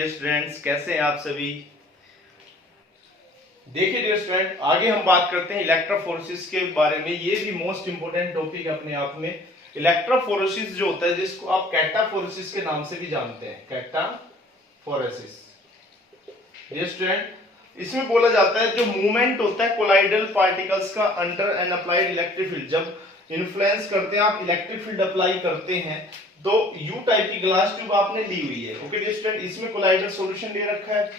Dear students, कैसे हैं आप सभी। देखिए डियर स्टूडेंट, आगे हम बात करते हैं इलेक्ट्रोफोरेसिस के बारे में। ये भी मोस्ट इंपोर्टेंट टॉपिक है अपने आप में। इलेक्ट्रोफोरेसिस जो होता है, जिसको आप कैटाफोरेसिस के नाम से भी जानते हैं, कैटाफोरेसिस। डियर स्टूडेंट, इसमें बोला जाता है जो मूवमेंट होता है कोलाइडल पार्टिकल्स का under N applied electric field, जब इन्फ्लुएंस करते हैं, आप इलेक्ट्रिक फील्ड अप्लाई करते हैं, तो यू टाइप की ग्लास ट्यूब आपने ली हुई है। ओके डियर स्टूडेंट, इसमें कोलाइडल सॉल्यूशन ले रखा है।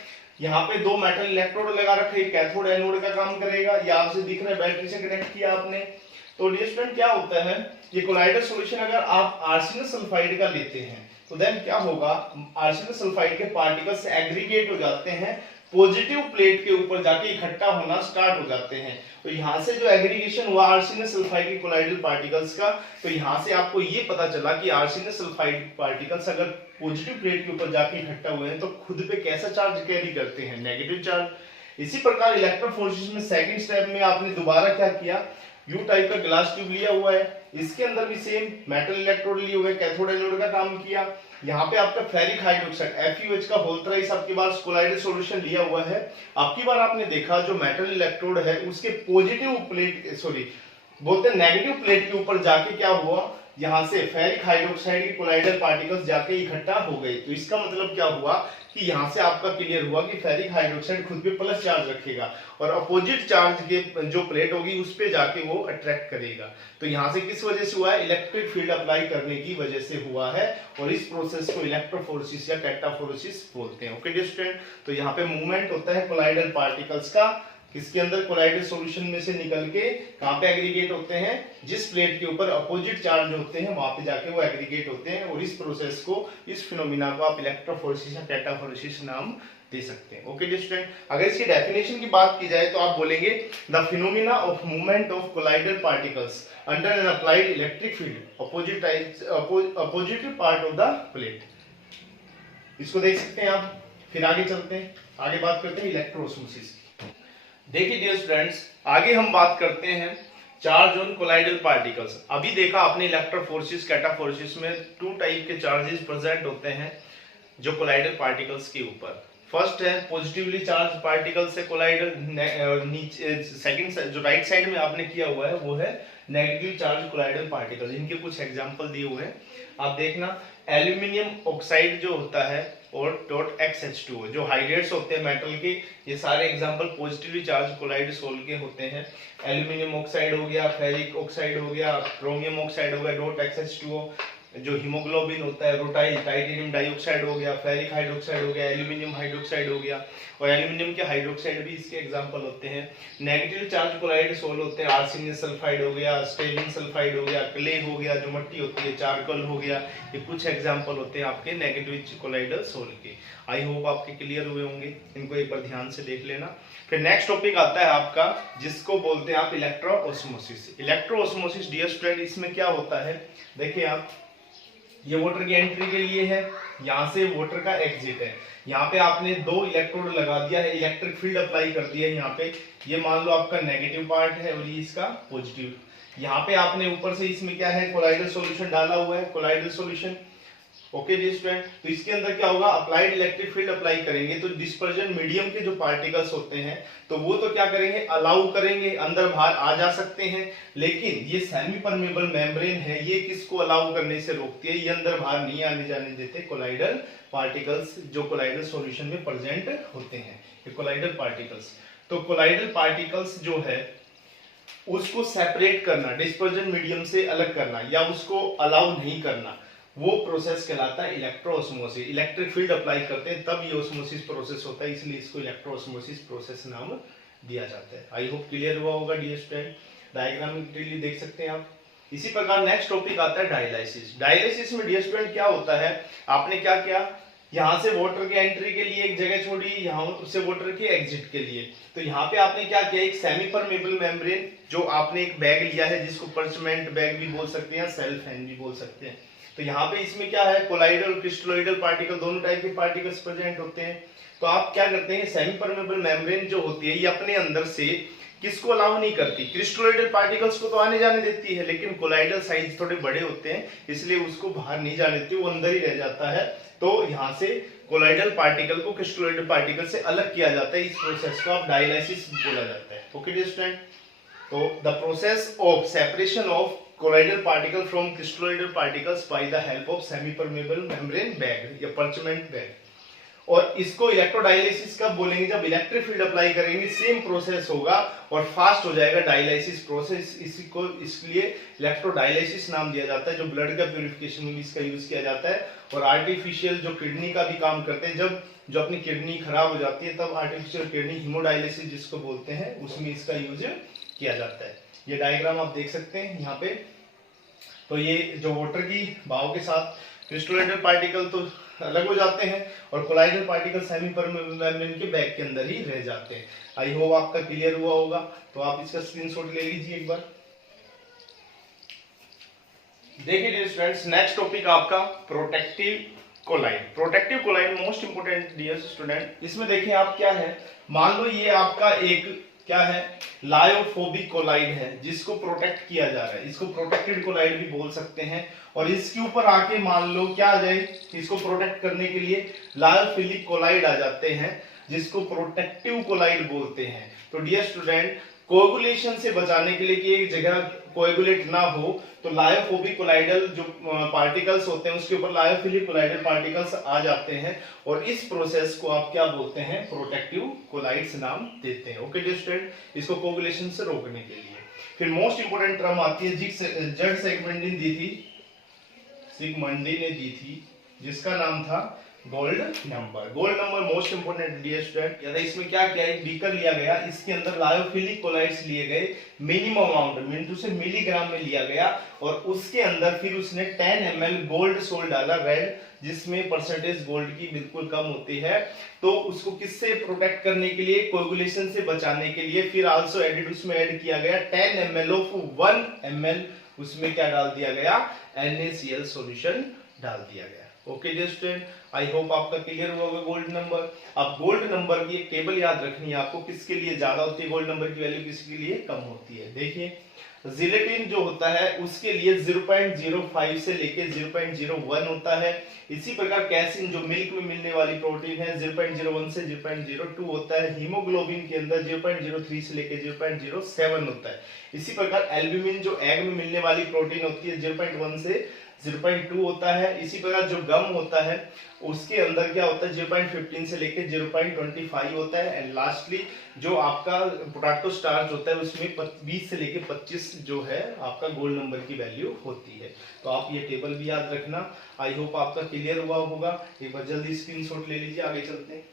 यहाँ पे दो मेटल इलेक्ट्रोड लगा रखे, कैथोड एनोड का काम करेगा। ये आपसे दिख रहा है, बैटरी से कनेक्ट किया आपने। तो डियर स्टूडेंट क्या होता है, ये कोलाइडल सॉल्यूशन अगर आप आर्सेनिक सल्फाइड का लेते हैं तो देन क्या होगा, आर्सेनिक सल्फाइड के पार्टिकल्स एग्रीगेट हो जाते हैं, पॉजिटिव प्लेट के ऊपर जाके इकट्ठा होना स्टार्ट हो जाते हैं। तो यहाँ से जो एग्रीगेशन हुआ आर्सेनिक सल्फाइड के कोलाइडल पार्टिकल्स का, तो यहाँ से आपको ये पता चला कि आर्सेनिक सल्फाइड पार्टिकल्स अगर पॉजिटिव प्लेट के ऊपर जाके इकट्ठा हुए हैं तो खुद पे कैसा चार्ज कैरी करते हैं, नेगेटिव चार्ज। इसी प्रकार इलेक्ट्रोफोरेसिस में सेकंड स्टेप में आपने दोबारा क्या किया, यू टाइप का ग्लास ट्यूब लिया हुआ है, इसके अंदर भी सेम मेटल इलेक्ट्रोड लिए हुए, कैथोड एनोड का काम किया। यहाँ पे आपका फेरिक हाइड्रोक्साइड FeOH का होल थ्राइस आपके पास कोलाइडल सॉल्यूशन लिया हुआ है। आपकी बार आपने देखा जो मेटल इलेक्ट्रोड है उसके पॉजिटिव प्लेट, सॉरी बोलते हैं नेगेटिव प्लेट के ऊपर जाके क्या हुआ, यहाँ से फेरिक हाइड्रोक्साइड के कोलाइडल पार्टिकल्स जाके इकट्ठा हो गए। तो इसका मतलब क्या हुआ कि यहाँ से आपका क्लियर हुआ कि फेरिक हाइड्रोक्साइड खुद पे प्लस चार्ज रखेगा और अपोजिट चार्ज के जो प्लेट होगी उस पे जाके वो अट्रैक्ट करेगा। तो यहाँ से किस वजह से हुआ है, इलेक्ट्रिक फील्ड अप्लाई करने की वजह से हुआ है, और इस प्रोसेस को इलेक्ट्रोफोरेसिस या कैटाफोरेसिस बोलते हैं। ओके डियर स्टूडेंट, तो यहाँ पे मूवमेंट होता है कोलाइडल पार्टिकल्स का, किसके अंदर, कोलाइडल सॉल्यूशन में से निकल के कहां पे एग्रीगेट होते हैं, जिस प्लेट के ऊपर अपोजिट चार्ज होते हैं वहां पे जाके वो एग्रीगेट होते हैं। और इस प्रोसेस को, इस फिनोमिना को आप इलेक्ट्रोफोरेसिस या कैटाफोरेसिस नाम दे सकते हैं। ओके डियर स्टूडेंट, अगर इसकी डेफिनेशन की बात की जाए तो आप बोलेंगे the phenomena of movement of colloidal particles under N applied electric field opposite part of the plate. इसको देख सकते हैं आप। फिर आगे चलते हैं, आगे बात करते हैं इलेक्ट्रोऑस्मोसिस। देखिए डियर स्टूडेंट्स, आगे हम बात करते हैं चार्ज ऑन कोलाइडल पार्टिकल्स। अभी देखा आपने इलेक्ट्रोफोरेसिस कैटाफोरेसिस में टू टाइप के चार्जेस प्रेजेंट होते हैं जो कोलाइडल पार्टिकल्स के ऊपर। फर्स्ट है पॉजिटिवली चार्ज पार्टिकल्स है कोलाइडल, नीचे सेकंड जो राइट साइड में आपने किया हुआ है वो है नेगेटिव चार्ज कोलाइडल पार्टिकल्स। इनके कुछ एग्जांपल दिए हुए हैं, आप देखना। एल्यूमिनियम ऑक्साइड जो होता है और .XH2O जो हाइड्रेट्स होते हैं मेटल के, ये सारे example positively charge colloid sol के होते हैं। एल्यूमिनियम ऑक्साइड हो गया, फेरिक ऑक्साइड हो गया, क्रोमियम ऑक्साइड हो गया, .XH2O जो हीमोग्लोबिन होता है, रोटाइल टाइटेनियम डाइऑक्साइड हो गया, फेरिक हाइड्रोक्साइड हो गया, एल्यूमिनियम हाइड्रोक्साइड हो गया, और एल्यूमिनियम के हाइड्रोक्साइड भी इसके एग्जांपल होते हैं। नेगेटिव चार्ज कोलाइड सोल होते हैं, आर्सेनिक सल्फाइड हो गया, स्टेरिन सल्फाइड हो गया, क्ले हो गया, जो मट्टी होती है, चारकोल हो गया। ये कुछ एग्जांपल होते हैं आपके नेगेटिव कोलाइडल सोल के। आई होप आपके क्लियर हुए होंगे, इनको एक बार ध्यान से देख लेना। फिर नेक्स्ट टॉपिक आता है आपका, जिसको बोलते हैं आप इलेक्ट्रोऑस्मोसिस। इलेक्ट्रोऑस्मोसिस डियर स्टूडेंट, इसमें क्या होता है, देखिए आप, ये वाटर की एंट्री के लिए है, यहाँ से वाटर का एग्जिट है। यहाँ पे आपने दो इलेक्ट्रोड लगा दिया है, इलेक्ट्रिक फील्ड अप्लाई कर दिया है यहाँ पे। ये मान लो आपका नेगेटिव पार्ट है और ये इसका पॉजिटिव। यहाँ पे आपने ऊपर से इसमें क्या है, कोलाइडल सॉल्यूशन डाला हुआ है, कोलाइडल सॉल्यूशन। ओके जी स्टूडेंट, तो इसके अंदर क्या होगा, अप्लाइड इलेक्ट्रिक फील्ड अप्लाई करेंगे तो डिस्पर्जन मीडियम के जो पार्टिकल्स होते हैं तो वो तो क्या करेंगे, अलाउ करेंगे, अंदर बाहर आ जा सकते हैं। लेकिन ये सेमी परमेबल मेम्ब्रेन है, ये किसको अलाउ करने से रोकती है, ये अंदर बाहर नहीं आने जाने देते कोलाइडल पार्टिकल्स जो कोलाइडल सॉल्यूशन में प्रेजेंट होते हैं, ये कोलाइडल पार्टिकल्स। तो कोलाइडल पार्टिकल्स जो है उसको सेपरेट करना, डिस्पर्जन मीडियम से अलग करना या उसको अलाउ नहीं करना, वो प्रोसेस कहलाता है इलेक्ट्रोऑस्मोसिस। इलेक्ट्रिक फील्ड अप्लाई करते हैं तब ये ऑस्मोसिस प्रोसेस होता है, इसलिए इसको इलेक्ट्रोऑस्मोसिस प्रोसेस नाम दिया जाता है। आई होप क्लियर हुआ होगा डियर स्टूडेंट, डायग्राम में देख सकते हैं आप। इसी प्रकार नेक्स्ट टॉपिक आता है डायलिसिस। डायलिसिस में डियर स्टूडेंट क्या होता है, आपने क्या किया, यहाँ से वाटर की एंट्री के लिए एक जगह छोड़ी, यहाँ से वाटर के एग्जिट के लिए। तो यहाँ पे आपने क्या किया, एक सेमी परमेबल मेम्ब्रेन, जो आपने एक बैग लिया है जिसको पर्चमेंट बैग भी बोल सकते हैं, सेल्फ फैन भी बोल सकते हैं। तो यहाँ पे इसमें क्या है, कोलाइडल और क्रिस्टलोइडल पार्टिकल दोनों टाइप के पार्टिकल्स प्रेजेंट होते हैं। तो आप क्या करते हैं, सेमी परमेबल मेम्ब्रेन जो होती है ये अपने अंदर से किसको अलाउ नहीं करती, क्रिस्टलोइडल पार्टिकल्स को तो आने जाने देती है, लेकिन कोलाइडल साइज थोड़े बड़े होते हैं इसलिए उसको बाहर नहीं जाने देती, वो अंदर ही रह जाता है। तो यहाँ से कोलाइडल पार्टिकल को क्रिस्टलोइडल पार्टिकल से अलग किया जाता है, इस प्रोसेस को आप डायलिसिस बोला जाता है। ओके डियर स्टूडेंट, तो the process of separation of colloidal particle from crystalloidal particles by the help of semi permeable membrane bag या पर्चमेंट बैग। और इसको इलेक्ट्रोडायलिसिस कब बोलेंगे, जब इलेक्ट्रिक फील्ड अप्लाई करेंगे, सेम प्रोसेस होगा और फास्ट हो जाएगा डायलिसिस प्रोसेस, इसी को इसलिए इलेक्ट्रोडायलिसिस नाम दिया जाता है। जो ब्लड का प्यूरिफिकेशन में इसका यूज किया जाता है, और आर्टिफिशियल जो किडनी का भी काम करते हैं, जब जो अपनी किडनी खराब हो जाती है तब आर्टिफिशियल किडनी हीमोडायलिसिस जिसको बोलते हैं उसमें इसका यूज किया जाता है। ये डायग्राम आप देख सकते हैं यहाँ पे। तो ये जो वाटर की भाव के साथ क्रिस्टलोइडल पार्टिकल तो अलग हो जाते हैं और colloidal particle semi permeable membrane के बैग के अंदर ही रह जाते हैं। आई होप आपका क्लियर हुआ होगा, तो आप इसका स्क्रीनशॉट ले लीजिए एक बार। देखिए डियर स्टूडेंट्स, नेक्स्ट टॉपिक आपका protective colloid. Protective colloid most important dear student. इसमें देखिए आप क्या है, मान लो ये आपका एक क्या है, लायोफोबिक कोलाइड है जिसको प्रोटेक्ट किया जा रहा है, इसको प्रोटेक्टेड कोलाइड भी बोल सकते हैं। और इसके ऊपर आके मान लो क्या आ जाए, इसको प्रोटेक्ट करने के लिए लायोफिलिक कोलाइड आ जाते हैं जिसको प्रोटेक्टिव कोलाइड बोलते हैं। तो डियर स्टूडेंट, कोएगुलेशन से बचाने के लिए कि एक जगह कोएगुलेट ना हो, तो लायोफोबिक कोलाइडल जो पार्टिकल्स होते हैं उसके ऊपर लायोफिलिक कोलाइडल पार्टिकल्स आ जाते हैं और इस प्रोसेस को आप क्या बोलते हैं, प्रोटेक्टिव कोलाइड्स नाम देते हैं। ओके डियर स्टूडेंट, इसको कोएगुलेशन से रोकने के लिए। फिर मोस्ट इंपोर्टेंट टर्म आती है जेड सेगमेंटिन दी थी, सिगमंडी ने दी थी, जिसका नाम था gold number. Gold number most important dear student. या इसमें क्या किया, एक बीकर लिया गया, इसके अंदर लायोफिलिक कोलाइड्स लिए गए, मिनिमम अमाउंट मिनटू से मिलीग्राम में लिया गया और उसके अंदर फिर उसने 10 ml गोल्ड सोल डाला रेड, जिसमें परसेंटेज गोल्ड की बिल्कुल कम होती है। तो उसको किससे प्रोटेक्ट करने के लिए, कोएगुलेशन से बचाने के लिए। फिर आल्सो एडिड, उसमें ऐड किया गया 10 ml ऑफ 1 ml, उसमें क्या डाल दिया गया, NaCl सॉल्यूशन डाल दिया गया। Okay dear student, I hope आपका क्लियर हुआ होगा गोल्ड नंबर। अब गोल्ड नंबर की एक टेबल याद रखनी है आपको, किसके लिए ज्यादा होती है गोल्ड नंबर की वैल्यू, किसके लिए कम होती है। देखिए जिलेटिन जो होता है उसके लिए 0.05 से लेके 0.01 होता है। इसी प्रकार कैसिन जो मिल्क में मिलने वाली प्रोटीन है 0.01 से 0.02 होता है। हीमोग्लोबिन के अंदर 0.03 से लेके 0.07 होता है। इसी प्रकार एल्ब्यूमिन जो एग में मिलने वाली प्रोटीन होती है 0.1 से 0.2 होता है। इसी प्रकार जो गम होता है उसके अंदर क्या होता है 0.15 से लेके 0.25 होता है। एंड लास्टली जो आपका पोटैटो स्टार्च होता है उसमें 20 से लेके 25 जो है आपका गोल्ड नंबर की वैल्यू होती है। तो आप ये टेबल भी याद रखना। आई होप आपका क्लियर हुआ होगा। एक बार जल्दी स्क्रीनशॉट ले लीजिए, आगे चलते हैं।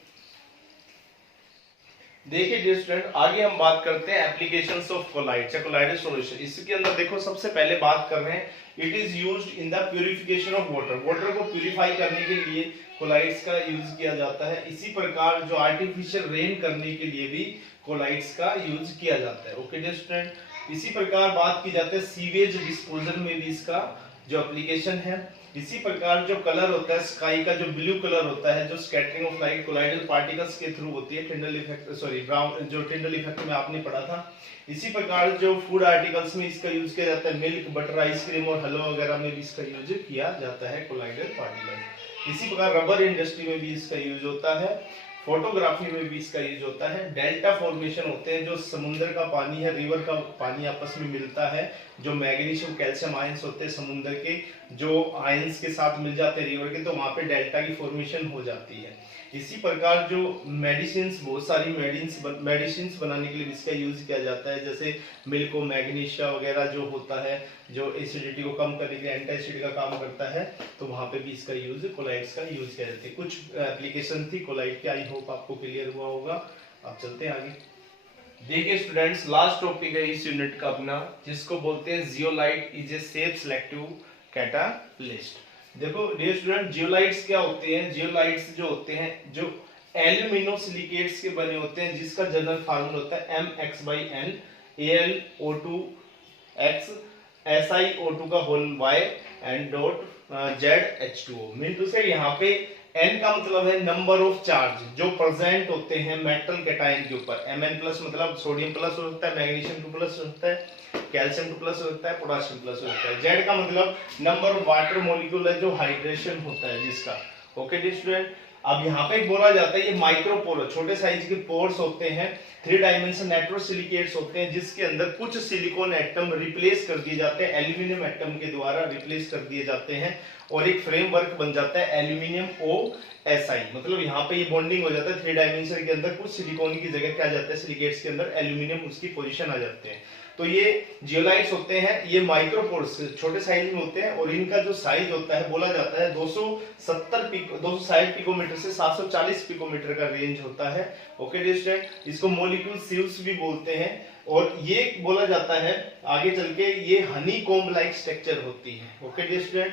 देखिए डियर स्टूडेंट, आगे हम बात करते हैं एप्लीकेशंस ऑफ कोलाइड या कोलाइडल सॉल्यूशन। इसके अंदर देखो सबसे पहले बात कर रहे हैं, it is used in the purification of water. Water को प्यूरिफाई करने के लिए कोलाइड्स का यूज किया जाता है। इसी प्रकार जो आर्टिफिशियल रेन करने के लिए भी कोलाइड्स का यूज किया जाता है। ओके डियर स्टूडेंट, इसी प्रकार बात की जाती है सीवेज डिस्पोजल में भी इसका जो एप्लीकेशन है। इसी प्रकार जो कलर होता है स्काई का, जो ब्लू कलर होता है, जो scattering of light colloidal particles के थ्रू होती है, टिंडल इफेक्ट, सॉरी ब्राउन, जो टिंडल इफेक्ट में आपने पढ़ा था। इसी प्रकार जो फूड आर्टिकल्स में इसका यूज किया जाता है, मिल्क, बटर, आइसक्रीम और हलवा वगैरह में भी इसका यूज किया जाता है कोलाइडल पार्टिकल। इसी प्रकार रबर इंडस्ट्री में भी इसका यूज होता है, फोटोग्राफी में भी इसका यूज होता है। डेल्टा फॉर्मेशन होते हैं, जो समुद्र का पानी है, रिवर का पानी आपस में मिलता है, जो मैग्नीशियम कैल्शियम आयंस होते हैं समुद्र के, जो आयंस के साथ मिल जाते हैं रिवर के, तो वहां पे डेल्टा की फॉर्मेशन हो जाती है। इसी प्रकार जो मेडिसिन, बहुत सारी मेडिसिन बनाने के लिए इसका यूज किया जाता है, जैसे मिल्को मैग्नीशिया वगैरह जो होता है, जो एसिडिटी को कम करने के लिए एंटी एसिड का काम करता है, तो वहां पे भी इसका यूज, कोलाइड्स का यूज किया जाता है। कुछ एप्लीकेशन थी कोलाइड की, आई होप आपको क्लियर हुआ होगा। अब चलते हैं आगे। देखिए स्टूडेंट्स, लास्ट टॉपिक है इस यूनिट का अपना, जिसको बोलते हैं zeolite is a safe selective catalyst. देखो डियर स्टूडेंट, जियोलाइट्स क्या होते हैं, जियोलाइट्स जो होते हैं जो एल्यूमिनोसिलिकेट्स के बने होते हैं, जिसका जनरल फार्मूला होता है MX/N AlO2X SiO2 का whole Y and dot ZH2O। Mean to say यहाँ पे N का मतलब है नंबर ऑफ चार्ज जो प्रेजेंट होते हैं मेटल कैटायन के ऊपर। Mn प्लस मतलब सोडियम प्लस हो सकता है, मैग्नीशियम 2 प्लस हो सकता है, कैल्शियम 2 प्लस हो सकता है, पोटेशियम प्लस हो सकता है। Z का मतलब नंबर ऑफ वाटर मॉलिक्यूल है जो हाइड्रेशन होता है जिसका। ओके डी स्टूडेंट, अब यहाँ पे बोला जाता है ये माइक्रोपोर, छोटे साइज के पोर्स होते हैं, 3 डायमेंशन नेटवर्क सिलिकेट्स होते हैं जिसके अंदर कुछ सिलिकॉन एटम रिप्लेस कर दिए जाते हैं, एल्यूमिनियम एटम के द्वारा रिप्लेस कर दिए जाते हैं और एक फ्रेमवर्क बन जाता है एल्यूमिनियम OSi। मतलब यहाँ पे ये बॉन्डिंग हो जाता है 3 डायमेंशन के अंदर, कुछ सिलिकॉन की जगह क्या जाता है सिलिकेट्स के अंदर एल्यूमिनियम उसकी पोजीशन आ जाते हैं। तो ये जियोलाइट्स होते हैं, ये माइक्रोपोर्स छोटे साइज में होते हैं और इनका जो साइज होता है बोला जाता है 260 पिकोमीटर से 740 पिकोमीटर का रेंज होता है। ओके डी स्टूडेंट, इसको मॉलिक्यूल सील्स भी बोलते हैं और ये बोला जाता है आगे चल के ये हनी कॉम्ब लाइक स्ट्रक्चर होती है। ओके डी स्टूडेंट,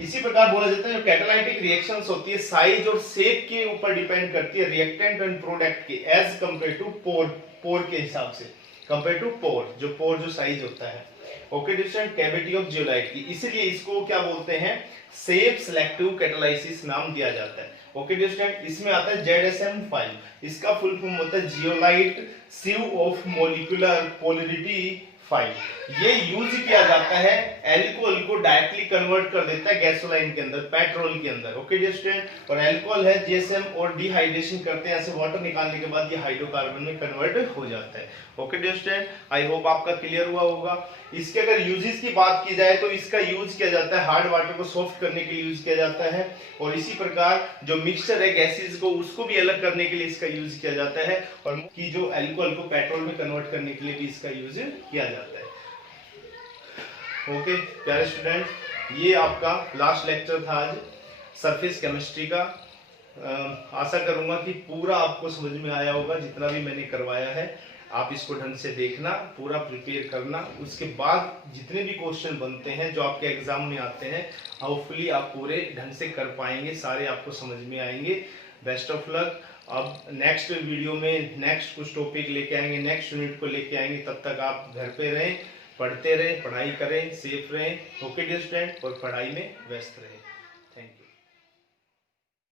इसी प्रकार बोला जाता है जो कैटालाइटिक रिएक्शंस होती है साइज और शेप के ऊपर डिपेंड करती है रिएक्टेंट एंड प्रोडक्ट के एज कंपेयर टू पोर के हिसाब से, कंपेयर टू पोर जो साइज होता है। Okay distant, cavity of zeolite की, इसीलिए इसको क्या बोलते हैं सेफ सिलेक्टिव कैटालाइसिस नाम दिया जाता है। ओके डिस्टेंट, इसमें आता है ZSM5, इसका फुल फॉर्म होता है zeolite sieve of molecular polarity 5। ये यूज किया जाता है एल्कोहल को डायरेक्टली कन्वर्ट कर देता है गैसोलाइन के अंदर, पेट्रोल के अंदर। ओके डिस्टेंट, और एल्कोहल है GSM और डिहाइड्रेशन करते हैं, ऐसे वाटर निकालने के बाद ये हाइड्रोकार्बन में कन्वर्ट हो जाता है। ओके डिस्टेंट, आई होप आपका क्लियर हुआ होगा। इसके अगर यूजेस की बात की जाए तो इसका यूज किया जाता है हार्ड वाटर को सॉफ्ट करने के लिए यूज किया जाता है और इसी प्रकार जो मिक्सचर है गैसेस को उसको भी अलग करने के लिए इसका यूज किया जाता है और कि जो एल्कोहल को पेट्रोल में कन्वर्ट करने के लिए भी इसका यूज किया जाता है। ओके प्यारे स्टूडेंट, ये आपका लास्ट लेक्चर था आज सरफेस केमिस्ट्री का। आशा करूंगा कि पूरा आपको समझ में आया होगा जितना भी मैंने करवाया है। आप इसको ढंग से देखना, पूरा प्रिपेयर करना, उसके बाद जितने भी क्वेश्चन बनते हैं जो आपके एग्जाम में आते हैं होपफुली आप पूरे ढंग से कर पाएंगे, सारे आपको समझ में आएंगे। Best of luck. अब नेक्स्ट वीडियो में नेक्स्ट कुछ टॉपिक लेके आएंगे, नेक्स्ट यूनिट को लेके आएंगे। तब तक आप घर पे रहें, पढ़ते रहें, पढ़ाई करें, सेफ रहें। ओके डियर स्टूडेंट, और पढ़ाई में व्यस्त रहें।